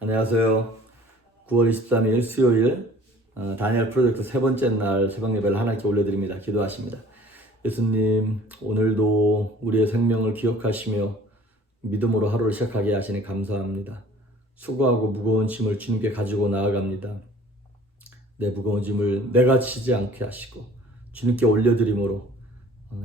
안녕하세요. 9월 23일 수요일 다니엘 프로젝트 세 번째 날 새벽 예배를 하나님께 올려드립니다. 기도하십니다. 예수님, 오늘도 우리의 생명을 기억하시며 믿음으로 하루를 시작하게 하시니 감사합니다. 수고하고 무거운 짐을 주님께 가지고 나아갑니다. 내 무거운 짐을 내가 지지 않게 하시고 주님께 올려드림으로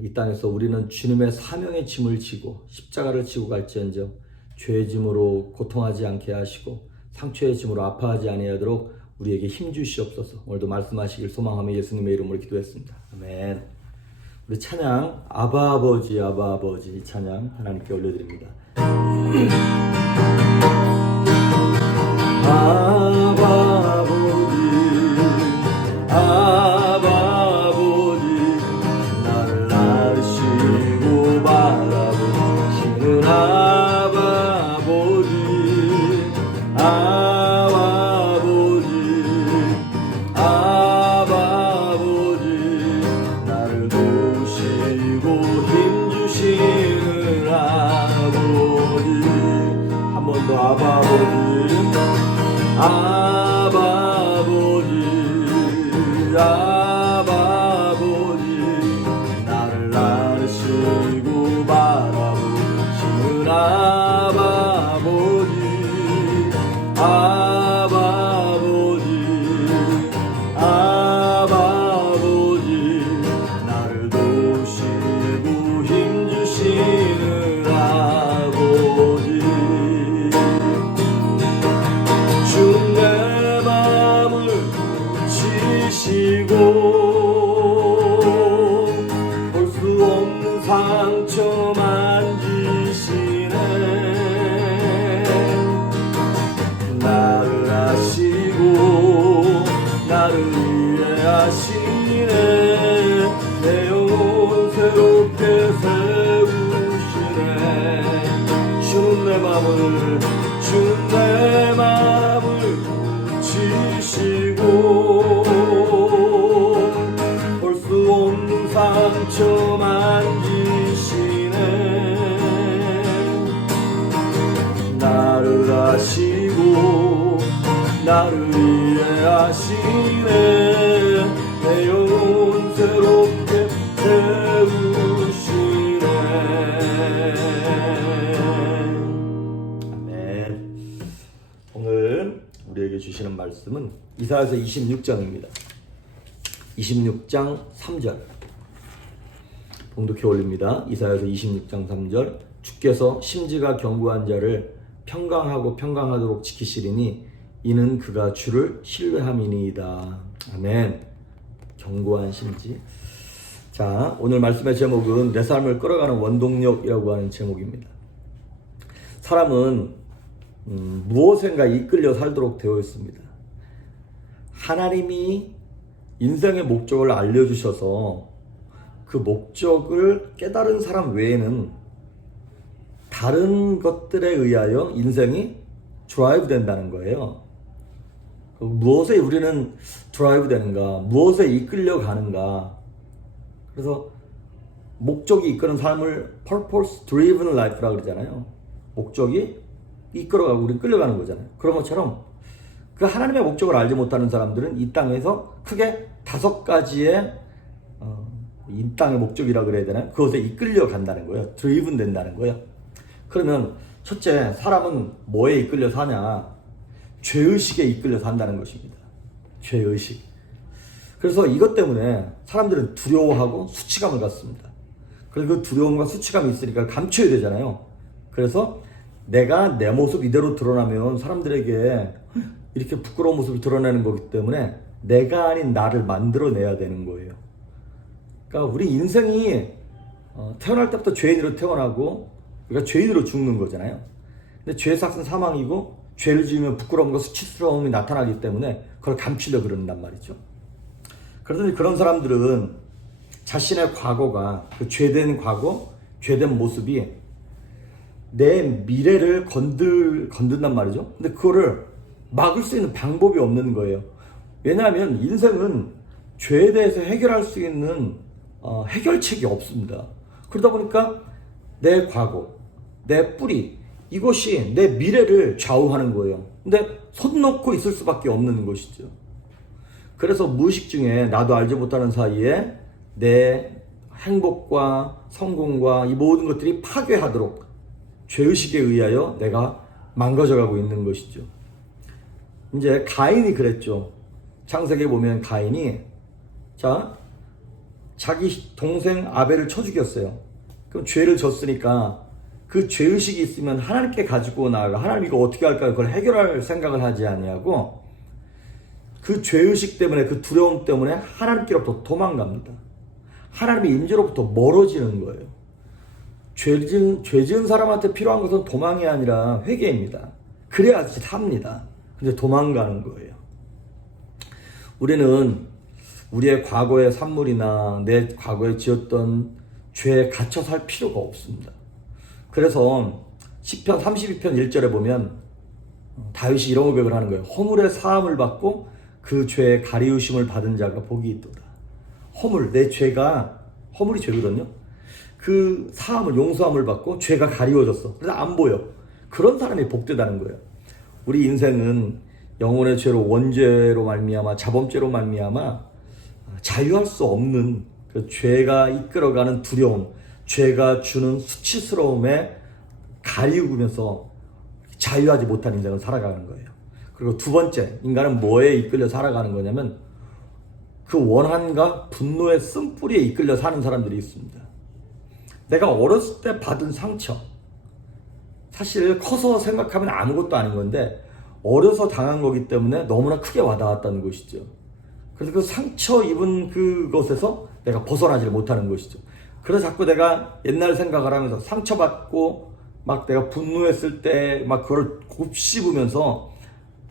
이 땅에서 우리는 주님의 사명의 짐을 지고 십자가를 지고 갈지언정 죄의 짐으로 고통하지 않게 하시고 상처의 짐으로 아파하지 아니하도록 우리에게 힘 주시옵소서. 오늘도 말씀하시길 소망하며 예수님의 이름으로 기도했습니다. 아멘. 우리 찬양 아바 아버지 아바 아버지 찬양 하나님께 올려드립니다. 아바 아버지 아바 아버지 나를 아시고 바라보시는 아바 아버지 아바 아버지 아바 아버지 나를 도우시고 힘주시는 아버지 한 번 더 아바 아버지 아바 아버지 아바 아버지 나를 아시고 바라보시는 아바 아버지 아바 아버지 아바 아버지 나를 도우시고 힘주시는 아버지 주 내 맘을 치시고 볼 수 없는 상처 만지시네 나를 아시고 나를 위해 하시네 내 영혼 새롭게 세우시네 주는 내 맘을 주는 내 맘을 치시고 볼 수 없는 상처 만지시네 나를 아시고 나를 위해 하시네 내 영혼 새롭게 세우시네 아멘. 오늘 우리에게 주시는 말씀은 이사야서 26장입니다 26장 3절 봉독해 올립니다. 이사야서 26장 3절 주께서 심지가 견고한 자를 평강하고 평강하도록 지키시리니 이는 그가 주를 신뢰함이니이다. 아멘. 견고한 심지. 자, 오늘 말씀의 제목은 내 삶을 끌어가는 원동력이라고 하는 제목입니다. 사람은 무엇인가 이끌려 살도록 되어 있습니다. 하나님이 인생의 목적을 알려주셔서 그 목적을 깨달은 사람 외에는 다른 것들에 의하여 인생이 드라이브 된다는 거예요. 무엇에 우리는 드라이브 되는가? 무엇에 이끌려 가는가? 그래서 목적이 이끄는 삶을 purpose driven life라고 그러잖아요. 목적이 이끌어가고 우리 끌려가는 거잖아요. 그런 것처럼 그 하나님의 목적을 알지 못하는 사람들은 이 땅에서 크게 5가지의 이 땅의 목적이라고 그래야 되나요? 그것에 이끌려 간다는 거예요. 드리븐 된다는 거예요. 그러면 첫째, 사람은 뭐에 이끌려 사냐? 죄의식에 이끌려 산다는 것입니다. 죄의식. 그래서 이것 때문에 사람들은 두려워하고 수치감을 갖습니다. 그래서 그 두려움과 수치감이 있으니까 감춰야 되잖아요. 그래서 내가 내 모습 이대로 드러나면 사람들에게 이렇게 부끄러운 모습을 드러내는 거기 때문에 내가 아닌 나를 만들어내야 되는 거예요. 그러니까 우리 인생이 태어날 때부터 죄인으로 태어나고 우리가 죄인으로 죽는 거잖아요. 근데 죄의 삭은 사망이고 죄를 지으면 부끄러움과 수치스러움이 나타나기 때문에 그걸 감추려고 그런단 말이죠. 그러더니 그런 사람들은 자신의 과거가 그 죄된 과거, 죄된 모습이 내 미래를 건든단 말이죠. 근데 그거를 막을 수 있는 방법이 없는 거예요. 왜냐하면 인생은 죄에 대해서 해결할 수 있는 해결책이 없습니다. 그러다 보니까 내 과거, 내 뿌리, 이것이 내 미래를 좌우하는 거예요. 근데 손 놓고 있을 수밖에 없는 것이죠. 그래서 무의식 중에 나도 알지 못하는 사이에 내 행복과 성공과 이 모든 것들이 파괴하도록 죄의식에 의하여 내가 망가져가고 있는 것이죠. 이제 가인이 그랬죠. 창세기에 보면 가인이 자기 동생 아벨을 쳐 죽였어요. 그럼 죄를 졌으니까 그 죄의식이 있으면 하나님께 가지고 나아가. 하나님 이거 어떻게 할까요? 그걸 해결할 생각을 하지 아니하고 그 죄의식 때문에, 그 두려움 때문에 하나님께로부터 도망갑니다. 하나님의 임재로부터 멀어지는 거예요. 죄 지은 사람한테 필요한 것은 도망이 아니라 회개입니다. 그래야지 삽니다. 근데 도망가는 거예요. 우리는 우리의 과거의 산물이나 내 과거에 지었던 죄에 갇혀 살 필요가 없습니다. 그래서 시편 32편 1절에 보면 다윗이 이런 고백을 하는 거예요. 허물의 사함을 받고 그 죄의 가리우심을 받은 자가 복이 있도다. 허물, 내 죄가, 허물이 죄거든요. 그 사함을, 용서함을 받고 죄가 가리워졌어. 그래서 안 보여. 그런 사람이 복되다는 거예요. 우리 인생은 영혼의 죄로, 원죄로 말미암아, 자범죄로 말미암아 자유할 수 없는 그 죄가 이끌어가는 두려움, 죄가 주는 수치스러움에 가리우면서 자유하지 못한 인생을 살아가는 거예요. 그리고 두 번째, 인간은 뭐에 이끌려 살아가는 거냐면 그 원한과 분노의 쓴뿌리에 이끌려 사는 사람들이 있습니다. 내가 어렸을 때 받은 상처, 사실 커서 생각하면 아무것도 아닌 건데 어려서 당한 거기 때문에 너무나 크게 와닿았다는 것이죠. 그래서 그 상처 입은 그것에서 내가 벗어나지를 못하는 것이죠. 그래서 자꾸 내가 옛날 생각을 하면서 상처받고 막 내가 분노했을 때 막 그걸 곱씹으면서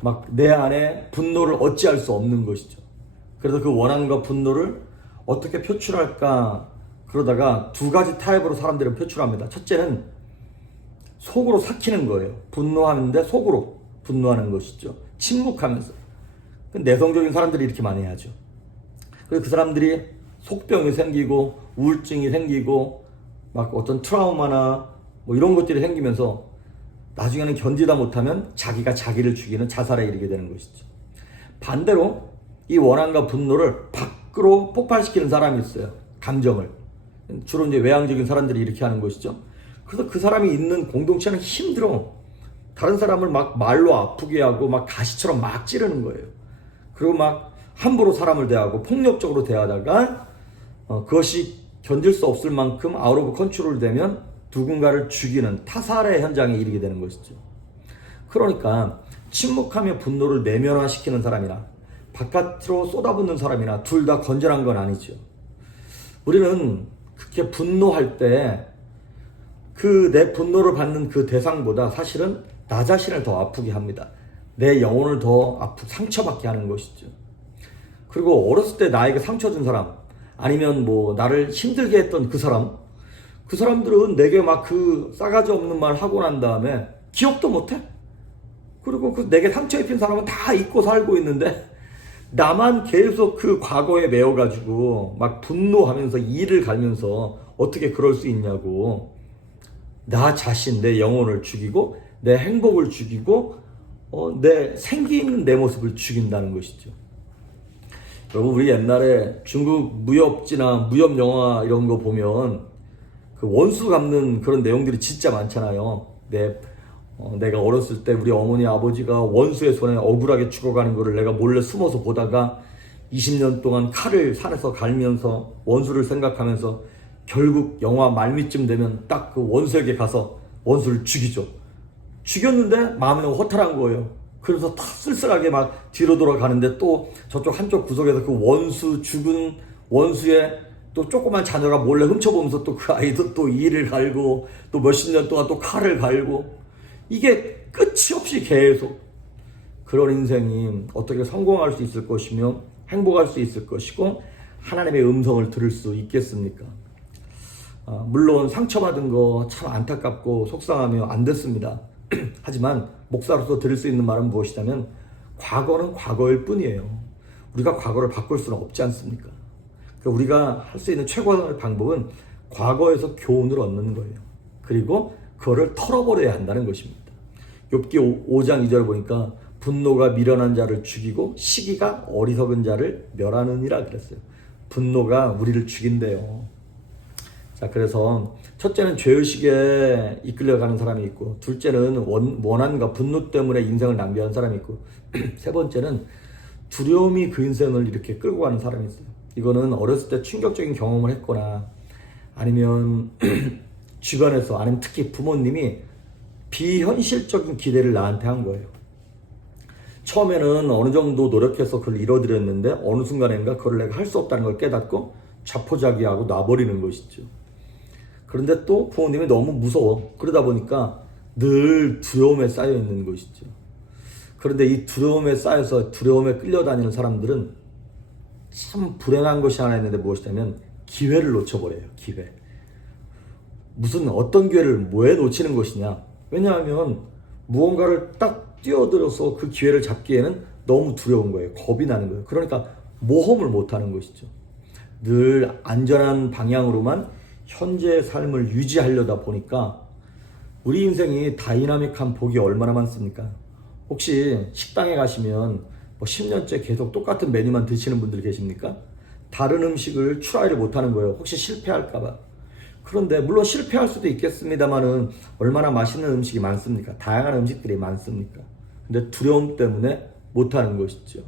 막 내 안에 분노를 어찌할 수 없는 것이죠. 그래서 그 원한과 분노를 어떻게 표출할까 그러다가 두 가지 타입으로 사람들은 표출합니다. 첫째는 속으로 삭히는 거예요. 분노하는데 속으로 분노하는 것이죠. 침묵하면서. 내성적인 사람들이 이렇게 많이 하죠. 그래서 그 사람들이 속병이 생기고 우울증이 생기고 막 어떤 트라우마나 뭐 이런 것들이 생기면서 나중에는 견디다 못하면 자기가 자기를 죽이는 자살에 이르게 되는 것이죠. 반대로 이 원한과 분노를 밖으로 폭발시키는 사람이 있어요. 감정을. 주로 이제 외향적인 사람들이 이렇게 하는 것이죠. 그래서 그 사람이 있는 공동체는 힘들어. 다른 사람을 막 말로 아프게 하고 막 가시처럼 막 찌르는 거예요. 그리고 막 함부로 사람을 대하고 폭력적으로 대하다가 그것이 견딜 수 없을 만큼 아웃 오브 컨트롤 되면 누군가를 죽이는 타살의 현장에 이르게 되는 것이죠. 그러니까 침묵하며 분노를 내면화시키는 사람이나 바깥으로 쏟아붓는 사람이나 둘 다 건전한 건 아니죠. 우리는 그렇게 분노할 때 그 내 분노를 받는 그 대상보다 사실은 나 자신을 더 아프게 합니다. 내 영혼을 더 상처받게 하는 것이죠. 그리고 어렸을 때 나에게 상처 준 사람, 아니면 뭐 나를 힘들게 했던 그 사람들은 내게 막 그 싸가지 없는 말 하고 난 다음에 기억도 못해. 그리고 그 내게 상처 입힌 사람은 다 잊고 살고 있는데 나만 계속 그 과거에 매여가지고 막 분노하면서 이를 갈면서 어떻게 그럴 수 있냐고. 나 자신, 내 영혼을 죽이고 내 행복을 죽이고 내 생긴 내 모습을 죽인다는 것이죠. 여러분, 우리 옛날에 중국 무협지나 무협 영화 이런 거 보면 그 원수 갚는 그런 내용들이 진짜 많잖아요. 내가 어렸을 때 우리 어머니 아버지가 원수의 손에 억울하게 죽어가는 거를 내가 몰래 숨어서 보다가 20년 동안 칼을 산에서 갈면서 원수를 생각하면서 결국 영화 말미쯤 되면 딱 그 원수에게 가서 원수를 죽이죠. 죽였는데 마음이 너무 허탈한 거예요. 그래서 다 쓸쓸하게 막 뒤로 돌아가는데 또 저쪽 한쪽 구석에서 그 원수, 죽은 원수의 또 조그만 자녀가 몰래 훔쳐보면서 또 그 아이도 또 이를 갈고 또 몇십 년 동안 또 칼을 갈고, 이게 끝이 없이 계속. 그런 인생이 어떻게 성공할 수 있을 것이며 행복할 수 있을 것이고 하나님의 음성을 들을 수 있겠습니까? 물론 상처받은 거 참 안타깝고 속상하며 안 됐습니다. 하지만 목사로서 드릴 수 있는 말은 무엇이냐면 과거는 과거일 뿐이에요. 우리가 과거를 바꿀 수는 없지 않습니까? 그러니까 우리가 할 수 있는 최고의 방법은 과거에서 교훈을 얻는 거예요. 그리고 그거를 털어버려야 한다는 것입니다. 욥기 5장 2절 보니까 분노가 미련한 자를 죽이고 시기가 어리석은 자를 멸하느니라 그랬어요. 분노가 우리를 죽인대요. 자, 그래서 첫째는 죄의식에 이끌려가는 사람이 있고, 둘째는 원한과 분노 때문에 인생을 낭비하는 사람이 있고, 세 번째는 두려움이 그 인생을 이렇게 끌고 가는 사람이 있어요. 이거는 어렸을 때 충격적인 경험을 했거나 아니면 주변에서, 아니면 특히 부모님이 비현실적인 기대를 나한테 한 거예요. 처음에는 어느 정도 노력해서 그걸 이뤄드렸는데 어느 순간인가 그걸 내가 할 수 없다는 걸 깨닫고 자포자기하고 놔버리는 것이죠. 그런데 또 부모님이 너무 무서워. 그러다 보니까 늘 두려움에 쌓여 있는 것이죠. 그런데 이 두려움에 쌓여서 두려움에 끌려다니는 사람들은 참 불행한 것이 하나 있는데 무엇이냐면 기회를 놓쳐버려요. 기회. 무슨 어떤 기회를 뭐에 놓치는 것이냐. 왜냐하면 무언가를 딱 뛰어들어서 그 기회를 잡기에는 너무 두려운 거예요. 겁이 나는 거예요. 그러니까 모험을 못하는 것이죠. 늘 안전한 방향으로만 현재의 삶을 유지하려다 보니까 우리 인생이 다이나믹한 복이 얼마나 많습니까? 혹시 식당에 가시면 뭐 10년째 계속 똑같은 메뉴만 드시는 분들 계십니까? 다른 음식을 트라이를 못하는 거예요. 혹시 실패할까봐. 그런데 물론 실패할 수도 있겠습니다만은 얼마나 맛있는 음식이 많습니까? 다양한 음식들이 많습니까? 근데 두려움 때문에 못하는 것이죠.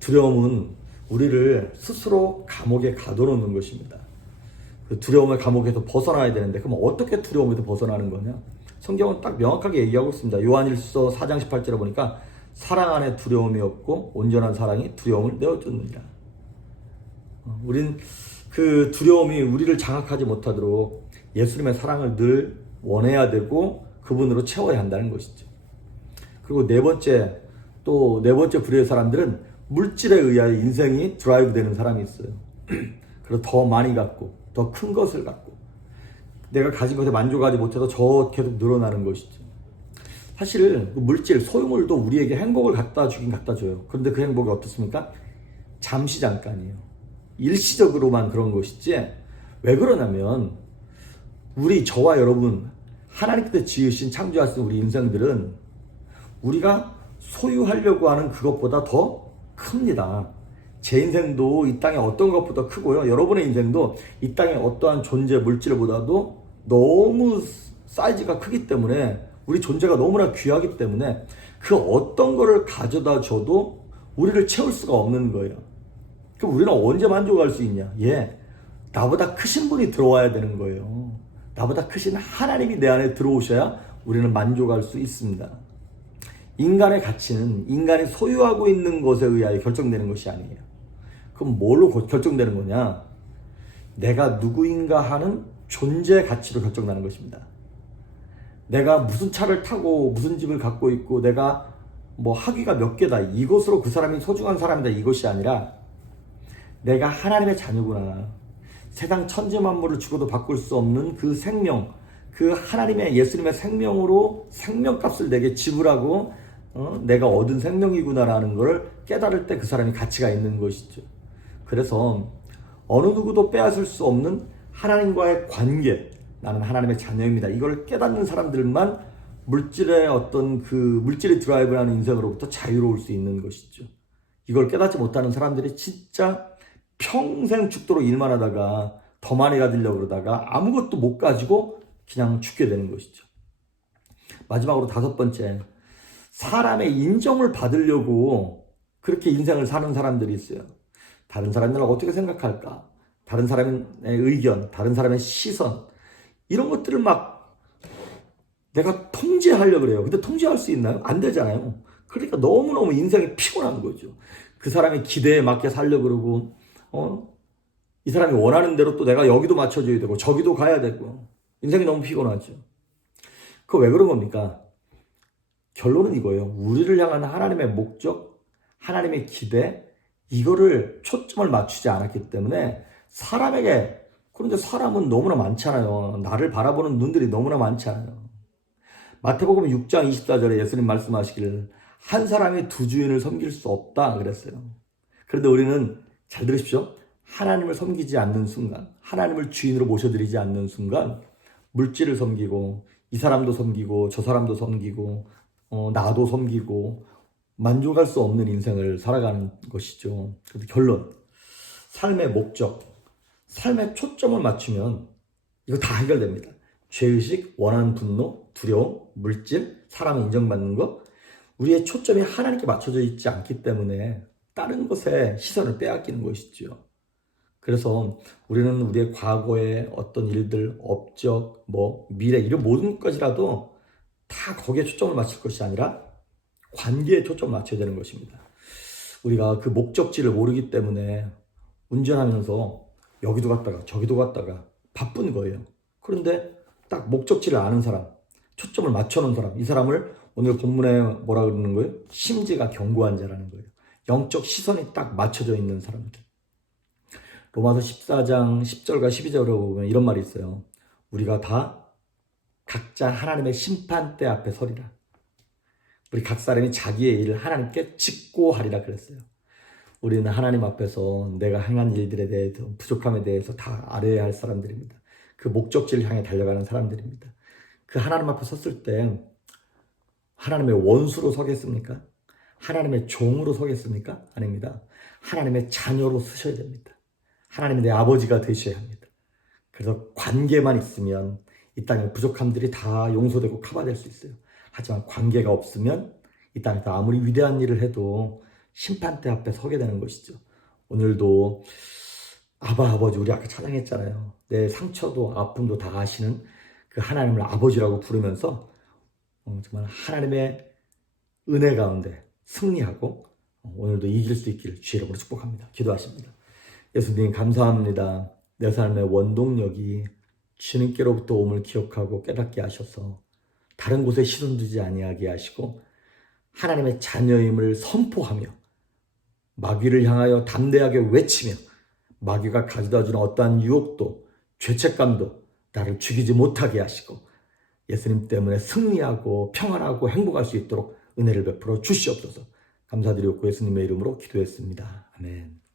두려움은 우리를 스스로 감옥에 가둬놓는 것입니다. 그 두려움의 감옥에서 벗어나야 되는데 그럼 어떻게 두려움에서 벗어나는 거냐? 성경은 딱 명확하게 얘기하고 있습니다. 요한일서 4장 18절에 보니까 사랑 안에 두려움이 없고 온전한 사랑이 두려움을 내어쫓느니라. 우린 그 두려움이 우리를 장악하지 못하도록 예수님의 사랑을 늘 원해야 되고 그분으로 채워야 한다는 것이죠. 그리고 네 번째 부류의 사람들은 물질에 의하여 인생이 드라이브 되는 사람이 있어요. 그래서 더 많이 갖고 더 큰 것을 갖고 내가 가진 것에 만족하지 못해서 저 계속 늘어나는 것이죠. 사실 물질, 소유물도 우리에게 행복을 갖다 주긴 갖다 줘요. 그런데 그 행복이 어떻습니까? 잠시 잠깐이에요. 일시적으로만 그런 것이지. 왜 그러냐면 저와 여러분 하나님께서 지으신 창조하신 우리 인생들은 우리가 소유하려고 하는 그것보다 더 큽니다. 제 인생도 이 땅에 어떤 것보다 크고요. 여러분의 인생도 이 땅에 어떠한 존재 물질보다도 너무 사이즈가 크기 때문에 우리 존재가 너무나 귀하기 때문에 그 어떤 거를 가져다 줘도 우리를 채울 수가 없는 거예요. 그럼 우리는 언제 만족할 수 있냐? 나보다 크신 분이 들어와야 되는 거예요. 나보다 크신 하나님이 내 안에 들어오셔야 우리는 만족할 수 있습니다. 인간의 가치는 인간이 소유하고 있는 것에 의하여 결정되는 것이 아니에요. 그럼 뭘로 결정되는 거냐? 내가 누구인가 하는 존재 가치로 결정나는 것입니다. 내가 무슨 차를 타고 무슨 집을 갖고 있고 내가 뭐 학위가 몇 개다 이것으로 그 사람이 소중한 사람이다 이것이 아니라 내가 하나님의 자녀구나. 세상 천지 만물을 죽어도 바꿀 수 없는 그 생명, 그 하나님의 예수님의 생명으로 생명값을 내게 지불하고 내가 얻은 생명이구나라는 것을 깨달을 때 그 사람이 가치가 있는 것이죠. 그래서 어느 누구도 빼앗을 수 없는 하나님과의 관계, 나는 하나님의 자녀입니다. 이걸 깨닫는 사람들만 물질의 어떤 그 물질이 드라이브하는 인생으로부터 자유로울 수 있는 것이죠. 이걸 깨닫지 못하는 사람들이 진짜 평생 죽도록 일만 하다가 더 많이 가지려고 그러다가 아무것도 못 가지고 그냥 죽게 되는 것이죠. 마지막으로 다섯 번째, 사람의 인정을 받으려고 그렇게 인생을 사는 사람들이 있어요. 다른 사람들은 어떻게 생각할까? 다른 사람의 의견, 다른 사람의 시선, 이런 것들을 막 내가 통제하려고 그래요. 근데 통제할 수 있나요? 안 되잖아요. 그러니까 너무너무 인생이 피곤한 거죠. 그 사람의 기대에 맞게 살려고 그러고, 이 사람이 원하는 대로 또 내가 여기도 맞춰줘야 되고, 저기도 가야 되고, 인생이 너무 피곤하죠. 그거 왜 그런 겁니까? 결론은 이거예요. 우리를 향한 하나님의 목적, 하나님의 기대, 이거를 초점을 맞추지 않았기 때문에 사람에게, 그런데 사람은 너무나 많잖아요. 나를 바라보는 눈들이 너무나 많잖아요. 마태복음 6장 24절에 예수님 말씀하시기를 한 사람이 두 주인을 섬길 수 없다 그랬어요. 그런데 우리는 잘 들으십시오. 하나님을 섬기지 않는 순간, 하나님을 주인으로 모셔드리지 않는 순간 물질을 섬기고 이 사람도 섬기고 저 사람도 섬기고 나도 섬기고 만족할 수 없는 인생을 살아가는 것이죠. 그래서 결론, 삶의 목적, 삶의 초점을 맞추면 이거 다 해결됩니다. 죄의식, 원하는 분노, 두려움, 물질, 사람을 인정받는 것, 우리의 초점이 하나님께 맞춰져 있지 않기 때문에 다른 것에 시선을 빼앗기는 것이죠. 그래서 우리는 우리의 과거의 어떤 일들, 업적, 미래 이런 모든 것이라도 다 거기에 초점을 맞출 것이 아니라 관계에 초점을 맞춰야 되는 것입니다. 우리가 그 목적지를 모르기 때문에 운전하면서 여기도 갔다가 저기도 갔다가 바쁜 거예요. 그런데 딱 목적지를 아는 사람, 초점을 맞춰놓은 사람, 이 사람을 오늘 본문에 뭐라 그러는 거예요? 심지가 견고한 자라는 거예요. 영적 시선이 딱 맞춰져 있는 사람들. 로마서 14장 10절과 12절을 보면 이런 말이 있어요. 우리가 다 각자 하나님의 심판대 앞에 서리라. 우리 각 사람이 자기의 일을 하나님께 직고하리라 그랬어요. 우리는 하나님 앞에서 내가 행한 일들에 대해서, 부족함에 대해서 다 알아야 할 사람들입니다. 그 목적지를 향해 달려가는 사람들입니다. 그 하나님 앞에 섰을 때 하나님의 원수로 서겠습니까? 하나님의 종으로 서겠습니까? 아닙니다. 하나님의 자녀로 서셔야 됩니다. 하나님이 내 아버지가 되셔야 합니다. 그래서 관계만 있으면 이 땅의 부족함들이 다 용서되고 커버될 수 있어요. 하지만 관계가 없으면 이 땅에서 아무리 위대한 일을 해도 심판대 앞에 서게 되는 것이죠. 오늘도 아버지, 우리 아까 찬양했잖아요. 내 상처도 아픔도 다 아시는 그 하나님을 아버지라고 부르면서 정말 하나님의 은혜 가운데 승리하고 오늘도 이길 수 있기를 주의 이름으로 축복합니다. 기도하십니다. 예수님 감사합니다. 내 삶의 원동력이 주님께로부터 옴을 기억하고 깨닫게 하셔서 다른 곳에 시선 두지 아니하게 하시고 하나님의 자녀임을 선포하며 마귀를 향하여 담대하게 외치며 마귀가 가져다주는 어떠한 유혹도 죄책감도 나를 죽이지 못하게 하시고 예수님 때문에 승리하고 평안하고 행복할 수 있도록 은혜를 베풀어 주시옵소서. 감사드리고 예수님의 이름으로 기도했습니다. 아멘.